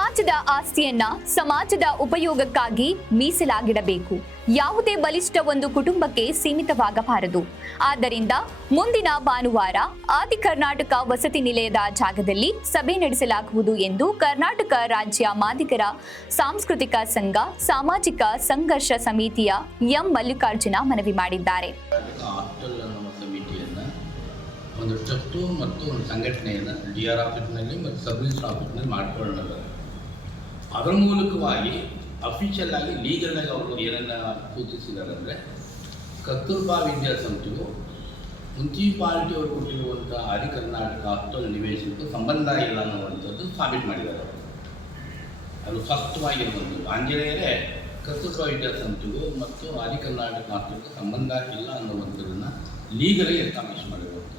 ಸಮಾಜದ ಆಸ್ತಿಯನ್ನ ಸಮಾಜದ ಉಪಯೋಗಕ್ಕಾಗಿ ಮೀಸಲಾಗಿಡಬೇಕು. ಯಾವುದೇ ಬಲಿಷ್ಠ ಒಂದು ಕುಟುಂಬಕ್ಕೆ ಸೀಮಿತವಾಗಬಾರದು. ಆದ್ದರಿಂದ ಮುಂದಿನ ಭಾನುವಾರ ಆದಿ ಕರ್ನಾಟಕ ವಸತಿ ನಿಲಯದ ಜಾಗದಲ್ಲಿ ಸಭೆ ನಡೆಸಲಾಗುವುದು ಎಂದು ಕರ್ನಾಟಕ ರಾಜ್ಯ ಮಾದಿಗರ ಸಾಂಸ್ಕೃತಿಕ ಸಂಘ ಸಾಮಾಜಿಕ ಸಂಘರ್ಷ ಸಮಿತಿಯ ಎಂ ಮಲ್ಲಿಕಾರ್ಜುನ ಮನವಿ ಮಾಡಿದ್ದಾರೆ. ಒಂದು ಟ್ರಸ್ಟು ಮತ್ತು ಒಂದು ಸಂಘಟನೆಯನ್ನು ಡಿ.ಆರ್. ಆಫೀಸ್ನಲ್ಲಿ ಮತ್ತು ಸಬ್ ರಿಜಿಸ್ಟರ್ ಆಫೀಸ್ನಲ್ಲಿ ಮಾಡಿಕೊಳ್ಳೋಣ. ಅದರ ಮೂಲಕವಾಗಿ ಅಫಿಷಿಯಲ್ ಆಗಿ ಲೀಗಲ್ ಆಗಿ ಅವರು ಏನನ್ನು ಸೂಚಿಸಿದ್ದಾರೆ ಅಂದರೆ ಕಸ್ತೂರ್ಬಾ ವಿದ್ಯಾಸಂಸ್ಥೆಗೂ ಮುನ್ಸಿಪಾಲಿಟಿಯವರು ಕೊಟ್ಟಿರುವಂಥ ಆದಿ ಕರ್ನಾಟಕ ಹಾಸ್ಟೆಲ್ ನಿವೇಶನಕ್ಕೂ ಸಂಬಂಧ ಇಲ್ಲ ಅನ್ನುವಂಥದ್ದು ಸಾಬೀತು ಮಾಡಿದ್ದಾರೆ. ಅದು ಸ್ಪಷ್ಟವಾಗಿರುವಂಥದ್ದು ಆಂಜನೇಯರೇ ಕಸ್ತೂರ್ಬಾ ವಿದ್ಯಾಸಂಸ್ಥೆಗೂ ಮತ್ತು ಆದಿ ಕರ್ನಾಟಕ ಹಾಸ್ಟೆಲ್ಗೂ ಸಂಬಂಧ ಇಲ್ಲ ಅನ್ನುವಂಥದ್ದನ್ನು ಲೀಗಲಾಗಿ ಎಸ್ಟಾಬ್ಲಿಷ್ ಮಾಡಿರುವಂಥದ್ದು.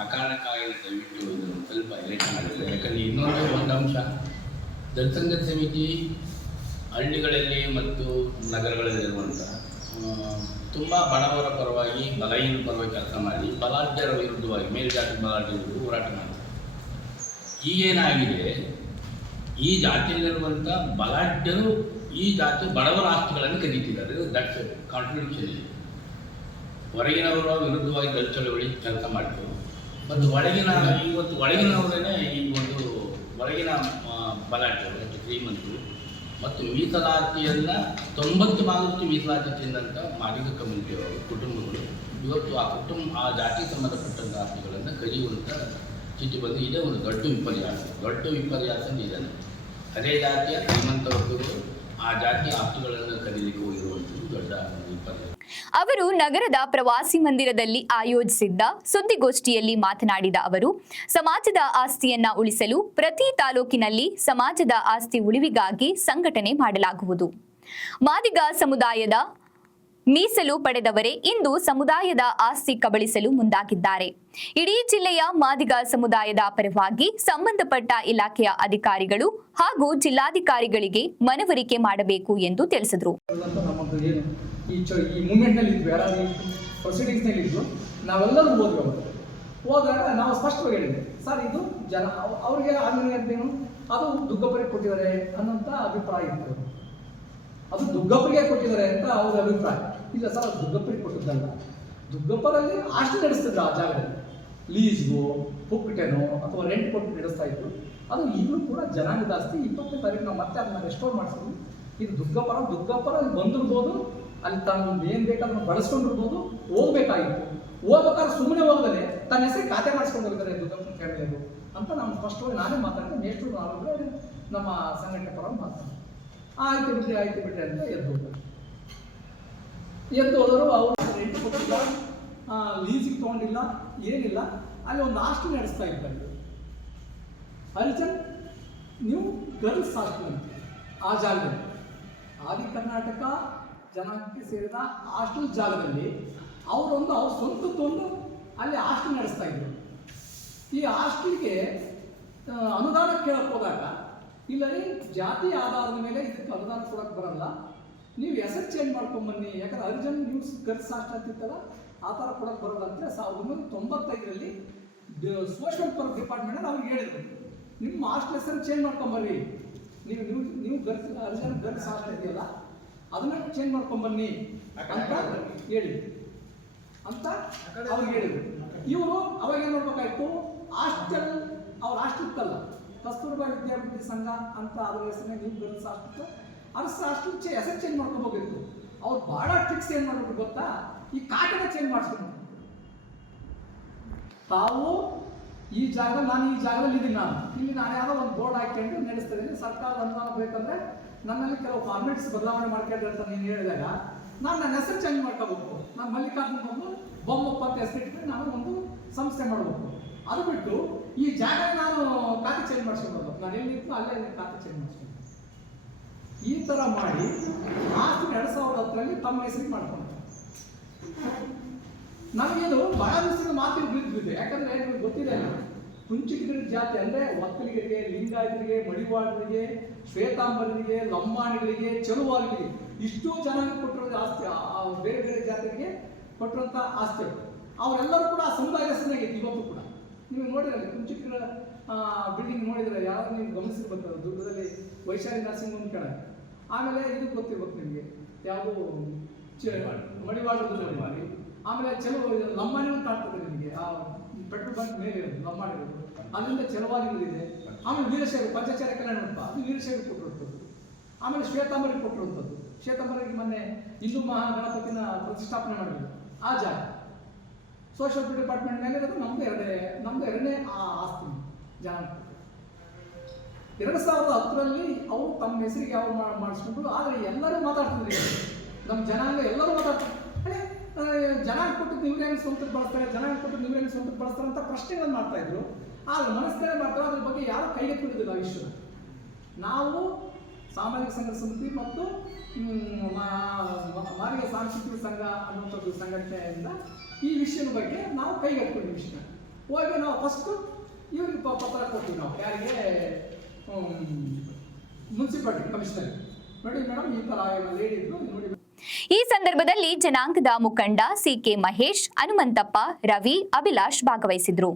ಆ ಕಾರಣಕ್ಕಾಗಿ ದಯವಿಟ್ಟು ಇದನ್ನು ಸ್ವಲ್ಪ ಎಲೆಕ್ಟ್ ಮಾಡಿದ್ದಾರೆ. ಯಾಕಂದರೆ ಒಂದು ಅಂಶ ಜನಸಂಘ ಸಮಿತಿ ಹಳ್ಳಿಗಳಲ್ಲಿ ಮತ್ತು ನಗರಗಳಲ್ಲಿರುವಂಥ ತುಂಬ ಬಡವರ ಪರವಾಗಿ ಬಲಹೀನ ಪರವಾಗಿ ಕೆಲಸ ಮಾಡಿ ಬಲಾಢ್ಯರ ವಿರುದ್ಧವಾಗಿ ಮೇಲ್ಜಾತಿ ಬಲಾಢ್ಯರ ವಿರುದ್ಧ ಹೋರಾಟ ಮಾಡ್ತಾರೆ. ಈಗೇನಾಗಿದೆ, ಈ ಜಾತಿಯಲ್ಲಿರುವಂಥ ಬಲಾಢ್ಯರು ಈ ಜಾತಿ ಬಡವರ ಆಸ್ತಿಗಳನ್ನು ಕದೀತಿದ್ದಾರೆ. ದಟ್ಸ್ ಕಾಂಟ್ರಡಿಕ್ಷನ್ ಇದೆ. ಹೊರಗಿನವರ ವಿರುದ್ಧವಾಗಿ ದಲಿತ ಚಳವಳಿ ಕೆಲಸ ಮಾಡ್ತೇವೆ ಮತ್ತು ಇವತ್ತು ಒಳಗಿನವರೇ ಈ ಒಂದು ಒಳಗಿನ ಬಲಾಢ್ಯರು ಶ್ರೀಮಂತರು ಮತ್ತು ಮೀಸಲಾತಿಯನ್ನು 90% ಮೀಸಲಾತಿ ತಿಂದಂಥ ಮಾದಿಗ ಕಮ್ಯುನಿಟಿಯವರು ಕುಟುಂಬಗಳು ಇವತ್ತು ಆ ಜಾತಿ ಸಂಬಂಧಪಟ್ಟಂಥ ಆಸ್ತಿಗಳನ್ನು ಕದಿಯುವಂಥ ಸ್ಥಿತಿ ಬಂದು ಇದೇ ಒಂದು ದೊಡ್ಡ ವಿಪರ್ಯಾಸ ಇದೆ. ಅದೇ ಜಾತಿಯ ಶ್ರೀಮಂತ ವರ್ಗಗಳು ಆ ಜಾತಿಯ ಆಸ್ತಿಗಳನ್ನು ಕದೀಲಿಕ್ಕೆ ಹೋಗಿರುವಂಥದ್ದು ದೊಡ್ಡ ವಿಪರ್ಯಾಸ. ಅವರು ನಗರದ ಪ್ರವಾಸಿ ಮಂದಿರದಲ್ಲಿ ಆಯೋಜಿಸಿದ್ದ ಸುದ್ದಿಗೋಷ್ಠಿಯಲ್ಲಿ ಮಾತನಾಡಿದ ಅವರು, ಸಮಾಜದ ಆಸ್ತಿಯನ್ನ ಉಳಿಸಲು ಪ್ರತಿ ತಾಲೂಕಿನಲ್ಲಿ ಸಮಾಜದ ಆಸ್ತಿ ಉಳಿವಿಗಾಗಿ ಸಂಘಟನೆ ಮಾಡಲಾಗುವುದು. ಮಾದಿಗ ಸಮುದಾಯದ ಮೀಸಲು ಪಡೆದವರೇ ಇಂದು ಸಮುದಾಯದ ಆಸ್ತಿ ಕಬಳಿಸಲು ಮುಂದಾಗಿದ್ದಾರೆ. ಇಡೀ ಜಿಲ್ಲೆಯ ಮಾದಿಗ ಸಮುದಾಯದ ಪರವಾಗಿ ಸಂಬಂಧಪಟ್ಟ ಇಲಾಖೆಯ ಅಧಿಕಾರಿಗಳು ಹಾಗೂ ಜಿಲ್ಲಾಧಿಕಾರಿಗಳಿಗೆ ಮನವರಿಕೆ ಮಾಡಬೇಕು ಎಂದು ತಿಳಿಸಿದರು. ಈ ಮೂಮೆಂಟ್ನಲ್ಲಿ ಇದ್ವಿ, ಯಾರಾದ್ರೂ ಪ್ರೊಸೀಡಿಂಗ್ಸ್ನಲ್ಲಿ ಇದ್ದು ನಾವೆಲ್ಲರೂ ಹೋದಾಗ ನಾವು ಸ್ಪಷ್ಟವಾಗಿ ಹೇಳಿದ್ವಿ, ಸರ್ ಇದು ಜನ ಅವ್ರಿಗೆ ಆಮೇಲೆ ಅಂತೇನು ಅದು ದುಗ್ಗಪ್ಪರಿಗೆ ಕೊಟ್ಟಿದ್ದಾರೆ ಅನ್ನೋಂಥ ಅಭಿಪ್ರಾಯ ಇತ್ತು. ಅದು ದುಗ್ಗಪ್ಪರಿಗೆ ಕೊಟ್ಟಿದ್ದಾರೆ ಅಂತ ಅವ್ರ ಅಭಿಪ್ರಾಯ. ಇಲ್ಲ ಸರ್, ಅದು ದುಗ್ಗಪ್ಪರಿಗೆ ಕೊಟ್ಟಿದ್ದಲ್ಲ. ದುಗ್ಗಪ್ಪರಲ್ಲಿ ಆಸ್ತಿ ನಡೆಸ್ತಿದ್ರು ಆ ಜಾಗದಲ್ಲಿ, ಲೀಸ್ಗೋ ಪುಕ್ಕಟೆನೋ ಅಥವಾ ರೆಂಟ್ ಕೊಟ್ಟು ನಡೆಸ್ತಾ ಇದ್ರು. ಅದು ಈಗಲೂ ಕೂಡ ಜನಾಂಗದ ಆಸ್ತಿ. 20ನೇ ತಾರೀಕು ನಾವು ಮತ್ತೆ ಅದನ್ನ ರೆಸ್ಟೋರ್ ಮಾಡಿಸಿದ್ವಿ. ಇದು ದುಗ್ಗಪ್ಪರ ಅಲ್ಲಿ ಬಂದಿರ್ಬೋದು, ಅಲ್ಲಿ ತಾನು ಏನು ಬೇಕಾದ್ರೂ ಬಳಸ್ಕೊಂಡಿರ್ಬೋದು, ಹೋಗ್ಬೇಕಾಗಿತ್ತು. ಹೋಗ್ಬೇಕಾದ್ರೆ ಸುಮ್ಮನೆ ಹೋಗದೆ ತನ್ನ ಹೆಸರು ಖಾತೆ ಮಾಡಿಸ್ಕೊಂಡು ಹೋಗ್ತಾರೆ ದುಗ್ಗಪ್ಪನ ಫ್ಯಾಮಿಲಿಯವರು ಅಂತ ನಾವು ಸ್ಪಷ್ಟವಾಗಿ ನಾನೇ ಮಾತಾಡಿದೆ. ಮೇಷ್ಟ್ರು ನಾವೆಲ್ಲ ನಮ್ಮ ಸಂಘಟನೆ ಪರವಾಗಿ ಮಾತಾಡ್ತಾರೆ. ಆಯ್ತು ಬಿಟ್ರಿ ಅಂತ ಎದ್ದು ಹೋದರು. ಅವರು ರೆಂಟ್ ಕೊಟ್ಟಿಲ್ಲ, ಲೀಸಿಗೆ ತೊಗೊಂಡಿಲ್ಲ, ಏನಿಲ್ಲ. ಅಲ್ಲಿ ಒಂದು ಹಾಸ್ಟೆಲ್ ನಡೆಸ್ತಾ ಇದ್ದಾರೆ. ಹರಿಜನ್ ನೀವು ಗರ್ಲ್ಸ್ ಹಾಸ್ಟೆಲ್ ಅಂತ ಆ ಜಾಗದಲ್ಲಿ ಆದಿ ಕರ್ನಾಟಕ ಜನಾಂಗಕ್ಕೆ ಸೇರಿದ ಹಾಸ್ಟೆಲ್ ಜಾಗದಲ್ಲಿ ಅವರೊಂದು ಅವ್ರ ಸ್ವಂತದ್ದೊಂದು ಅಲ್ಲಿ ಹಾಸ್ಟೆಲ್ ನಡೆಸ್ತಾ ಇದ್ರು. ಈ ಹಾಸ್ಟೆಲ್ಗೆ ಅನುದಾನ ಕೇಳಕ್ಕೆ ಹೋದಾಗ, ಇಲ್ಲ ರೀ ಜಾತಿ ಆಧಾರದ ಮೇಲೆ ಇದಕ್ಕೆ ಅನುದಾನ ಕೊಡಕ್ಕೆ ಬರಲ್ಲ, ನೀವು ಹೆಸರು ಚೇಂಜ್ ಮಾಡ್ಕೊಂಬನ್ನಿ, ಯಾಕಂದ್ರೆ ಹರಿಜನ್ ನ್ಯೂಸ್ ಗರ್ಲ್ಸ್ ಹಾಸ್ಟೆಲ್ ಅಂತಿತ್ತಲ್ಲ ಆ ಥರ ಕೊಡಕ್ಕೆ ಬರಲ್ಲ ಅಂತ 1995ರಲ್ಲಿ ಸೋಷಿಯಲ್ ವರ್ಕ್ ಡಿಪಾರ್ಟ್ಮೆಂಟಲ್ಲಿ ಅವ್ರಿಗೆ ಹೇಳಿದ್ರು, ನಿಮ್ಮ ಹಾಸ್ಟೆಲ್ ಹೆಸರು ಚೇಂಜ್ ಮಾಡ್ಕೊಂಬರ್ರಿ, ನೀವು ಗರ್ಲ್ಸ್ ಹರಿಜನ್ ಗರ್ಲ್ಸ್ ಹಾಸ್ಟೆಲ್ ಇದೆಯಲ್ಲ ಅದನ್ನ ಚೇಂಜ್ ಮಾಡ್ಕೊಂಬನ್ನಿ ಅಂತ ಹೇಳಿ ಅಂತ ಅವ್ರಿಗೆ ಹೇಳಿದ್ರು. ಇವರು ಅವಾಗ ಏನು ಮಾಡ್ಬೇಕಾಯ್ತು, ಹಾಸ್ಟೆಲ್ ಅವ್ರ ಹಾಸ್ಟೆಲ್ ಇತ್ತಲ್ಲ ಕಸ್ತೂರ್ಬಾ ವಿದ್ಯಾರ್ಥಿ ಸಂಘ ಅಂತ ಅದ್ರ ಹೆಸರನ್ನ ನೀವು ಗರ್ಲ್ಸ್ ಹಾಸ್ಟೆಲ್ ಹಾಸ್ಟೆಲ್ ಹೆಸರು ಚೇಂಜ್ ಮಾಡ್ಕೋಬೇಕಿತ್ತು. ಅವ್ರು ಭಾಳ ಟ್ರಿಕ್ಸ್ ಏನು ಮಾಡ್ಬಿಟ್ಟು ಗೊತ್ತಾ, ಈ ಕಾಟನ ಚೇಂಜ್ ಮಾಡಿಸ್ಕೊಂಡು ತಾವು ಈ ಜಾಗದಲ್ಲಿ ನಾನು ಈ ಜಾಗದಲ್ಲಿ ಇದ್ದೀನಿ, ಇಲ್ಲಿ ನಾನು ಯಾವುದೋ ಒಂದು ಬೋರ್ಡ್ ಹಾಕೊಂಡು ನಡೆಸ್ತಾ ಇದ್ದೀನಿ, ಸರ್ಕಾರದ ಅನುದಾನ ಬೇಕಂದ್ರೆ ನನ್ನಲ್ಲಿ ಕೆಲವು ಫಾರ್ಮೇಟ್ಸ್ ಬದಲಾವಣೆ ಮಾಡ್ಕೊಂಡ್ರೆ ಅಂತ ನೀನು ಹೇಳಿದಾಗ ನಾನು ನನ್ನ ಹೆಸರು ಚೇಂಜ್ ಮಾಡ್ಕೋಬೇಕು. ನಾನು ಮಲ್ಲಿಕಾರ್ಜುನ್ ಬೊಮ್ಮಪ್ಪ ಅಂತ ಹೆಸರಿಟ್ಟರೆ ನಾನು ಒಂದು ಸಂಸ್ಥೆ ಮಾಡಬೇಕು. ಅದು ಬಿಟ್ಟು ಈ ಜಾಗ ನಾನು ಖಾತೆ ಚೇಂಜ್ ಮಾಡಿಸ್ಕೊಂಡು ನಾನು ಎಲ್ಲಿತ್ತು ಅಲ್ಲೇ ಖಾತೆ ಚೇಂಜ್ ಮಾಡಿಸ್ಕೊಂಡು ಈ ಥರ ಮಾಡಿ ಆಸ್ತಿ 2010ರಲ್ಲಿ ತಮ್ಮ ಹೆಸರಿಗೆ ಮಾಡ್ಕೊಂಡು ನಮಗೇನು ಬಹಳ ದಿವಸದ ಮಾತಿಗೆ ಬಿದ್ದಿದೆ. ಯಾಕಂದರೆ ನಿಮಗೆ ಗೊತ್ತಿದೆ, ಕುಂಚಿಟಿಗರ ಜಾತಿ ಅಂದರೆ ಒಕ್ಕಲಿಗರಿಗೆ, ಲಿಂಗಾಯತರಿಗೆ, ಮಡಿವಾಳರಿಗೆ, ಶ್ವೇತಾಂಬರರಿಗೆ, ಲಂಬಾಣಿಗಳಿಗೆ, ಚಳುವಾಲಿಗಳಿಗೆ ಇಷ್ಟೂ ಜನಾಂಗ ಕೊಟ್ಟಿರೋದು ಆಸ್ತಿ. ಬೇರೆ ಬೇರೆ ಜಾತಿಗೆ ಕೊಟ್ಟಿರೋಂಥ ಆಸ್ತಿ ಅವರೆಲ್ಲರೂ ಕೂಡ ಆ ಸಮುದಾಯದ ಹೆಸರಿನಾಗೈತಿ. ಇವತ್ತು ಕೂಡ ನೀವು ನೋಡಿರಲಿ ಕುಂಚಿಟಿಗರ ಬಿಲ್ಡಿಂಗ್ ನೋಡಿದರೆ ಯಾರು ನೀವು ಗಮನಿಸಿರ್ಬೇಕು, ದುರ್ಗದಲ್ಲಿ ವೈಶಾಲಿ ನರ್ಸಿಂಗ್ ಹೋಮ್ ಕೆಳಗೆ. ಆಮೇಲೆ ಇದು ಗೊತ್ತಿರ್ಬೇಕು ನಿಮಗೆ, ಯಾವುದು ಮಡಿವಾಳದಲ್ಲಿ ಮಾಡಿ. ಆಮೇಲೆ ಕೆಲವು ಲಂಬಾಣಿ ಅಂತ ಆಗ್ತದೆ ನಿಮಗೆ, ಆ ಪೆಟ್ರೋಲ್ ಬಂಕ್ ಮೇಲೆ ಇರೋದು ಲಂಬಾಣಿ ಇರೋದು, ಅಲ್ಲಿಂದ ಚೆಲುವಾಗಿರೋದಿದೆ. ಆಮೇಲೆ ವೀರಶೈವ ಪಂಚಾಚಾರ್ಯ ಕಲ್ಯಾಣ ಮಂಟಪ, ಅದು ವೀರಶೈವ ಕೊಟ್ಟಿರುವಂಥದ್ದು. ಆಮೇಲೆ ಶ್ವೇತಾಂಬರಿಗೆ ಕೊಟ್ಟಿರುವಂಥದ್ದು, ಶ್ವೇತಾಂಬರಿಗೆ ಮೊನ್ನೆ ಹಿಂದೂ ಮಹಾಗಣಪತಿನ ಪ್ರತಿಷ್ಠಾಪನೆ ಮಾಡಿದ್ರು ಆ ಜಾಗ. ಸೋಷಿಯಲ್ ಡಿಪಾರ್ಟ್ಮೆಂಟ್ ಮೇಲೆ ಇರೋದು ನಮ್ಮದು ಎರಡನೇ ಆಸ್ತಿ ಜನ. 2010ರಲ್ಲಿ ಅವರು ತಮ್ಮ ಹೆಸರಿಗೆ ಯಾವ ಮಾಡಿಸ್ಕೊಂಡು, ಆದರೆ ಎಲ್ಲರೂ ಮಾತಾಡ್ತಿದ್ರು, ನಮ್ಮ ಜನಾಂಗ ಎಲ್ಲರೂ ಮಾತಾಡ್ತಾರೆ. ಜನಾಂಗ ಕೊಟ್ಟಿದ್ದು ಇವ್ರು ಹೆಂಗೆ ಸ್ವಂತಕ್ಕೆ ಬಳಸ್ತಾರೆ, ಜನಾಂಗ ಕೊಟ್ಟಿದ್ದು ಇವ್ರು ಹೆಂಗೆ ಸ್ವಂತಕ್ಕೆ ಬಳಸ್ತಾರೆ ಅಂತ ಪ್ರಶ್ನೆಗಳನ್ನು ಮಾಡ್ತಾ ಇದ್ರು. ಆದರೆ ಮನಸ್ಸಿನಲ್ಲಿ ಮಾಡ್ತಾರೆ, ಅದ್ರ ಬಗ್ಗೆ ಯಾರು ಕೈಗೆತ್ತಿರೋದಿಲ್ಲ. ವಿಶ್ವ ನಾವು ಸಾಮಾಜಿಕ ಸಂಘ ಸಮಿತಿ ಮತ್ತು ಮಾದಿಗ ಸಾಂಸ್ಕೃತಿಕ ಸಂಘ ಅನ್ನುವಂಥದ್ದು ಸಂಘಟನೆಯಿಂದ ಈ ವಿಷಯದ ಬಗ್ಗೆ ನಾವು ಕೈಗೆತ್ತಿಕೊಂಡ್ವಿ. ವಿಷಯ ಹೋಗಿ ನಾವು ಫಸ್ಟು ಇವ್ರಿಗೆ ಪತ್ರ ಕೊಡ್ತೀವಿ. ನಾವು ಯಾರಿಗೆ? Municipality commissioner. ನೋಡಿ ಮೇಡಮ್, ಈ ಥರ ಲೇಡಿ ಇದ್ರು ನೋಡಿ. ಈ ಸಂದರ್ಭದಲ್ಲಿ ಜನಾಂಗದ ಮುಖಂಡ ಸಿಕೆ ಮಹೇಶ್, ಹನುಮಂತಪ್ಪ, ರವಿ, ಅಭಿಲಾಷ್ ಭಾಗವಹಿಸಿದ್ರು.